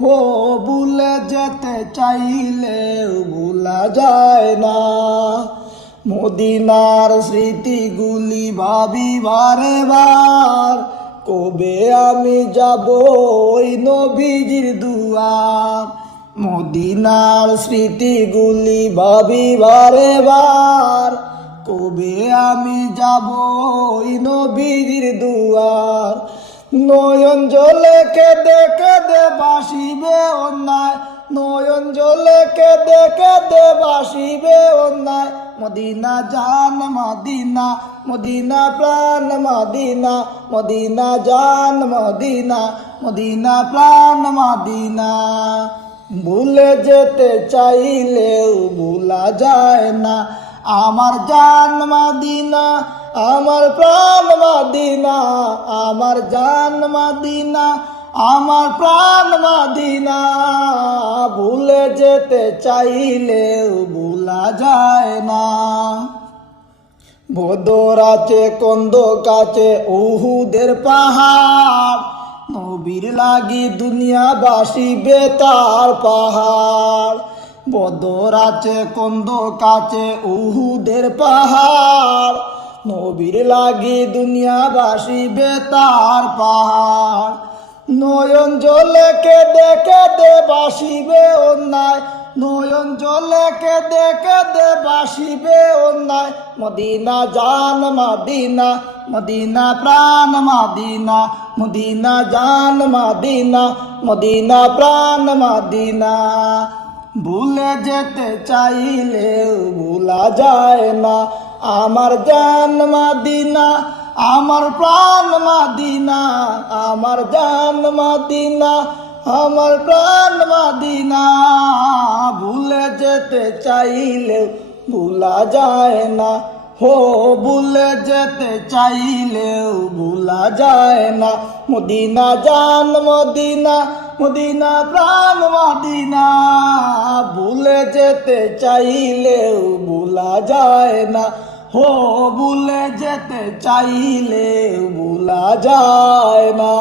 হো ভুলে যেতে চাইলে ভুলা যায় না। মদিনার স্মৃতিগুলি ভাবি বারে বার। কবে আমি যাব ওই নবীজির দুয়ার? মদিনার স্মৃতিগুলি ভাবি বারে বার। কবে আমি যাব ওই নবীজির দুয়ার? নয়ন জলে কেঁদে কেঁদে নয়ন জলে কেঁদে কেঁদে বাসিবে অন্যায়। মদিনা জান, মদিনা মদিনা প্রাণ, মদিনা মদিনা জান, মদিনা মদিনা প্রাণ, মদিনা। ভুলে যেতে চাইলেও ভুলা যায় না। আমার জান মাদিনা, আমার প্রাণ মাদিনা, আমার জান মাদিনা আমার প্রাণ মাদিনা, ভুলে যেতে চাইলেও ভুলা যায় না। বদর আছে কন্দ কাছে উহুদের পাহাড়। নবীর লাগি দুনিয়াবাসী বেতার পাহাড়। বদর আছে কন্দ কাছে উহুদের পাহাড়। নবীর লাগি দুনিয়াবাসী বেতার পাহাড়। নয়ন জলে কেঁদে কেঁদে বাসিবে অন্যায়। নয়ন জলে কেঁদে কেঁদে বাসিবে অন্যায়। মদিনা জান মদিনা মদিনা প্রাণ মদিনা মদিনা জান মদিনা মদিনা প্রাণ মদিনা। ভুলে যেতে চাইলেও ভুলা যায় না। আমার জান মাদিনা আমার প্রাণ মাদিনা, আমার জান মাদিনা, আমার প্রাণ মাদিনা। ভুলে যেতে চাইলেও ভুলা যায় না, হো ভুলে যেতে চাইলেও ভুলা যায় না। মদিনা জান মদিনা মদিনা প্রাণ মদিনা। ভুলে যেতে চাইলেও ভুলা যায় না। হো ভুলে যেতে চাইলে ভুলা যায় না।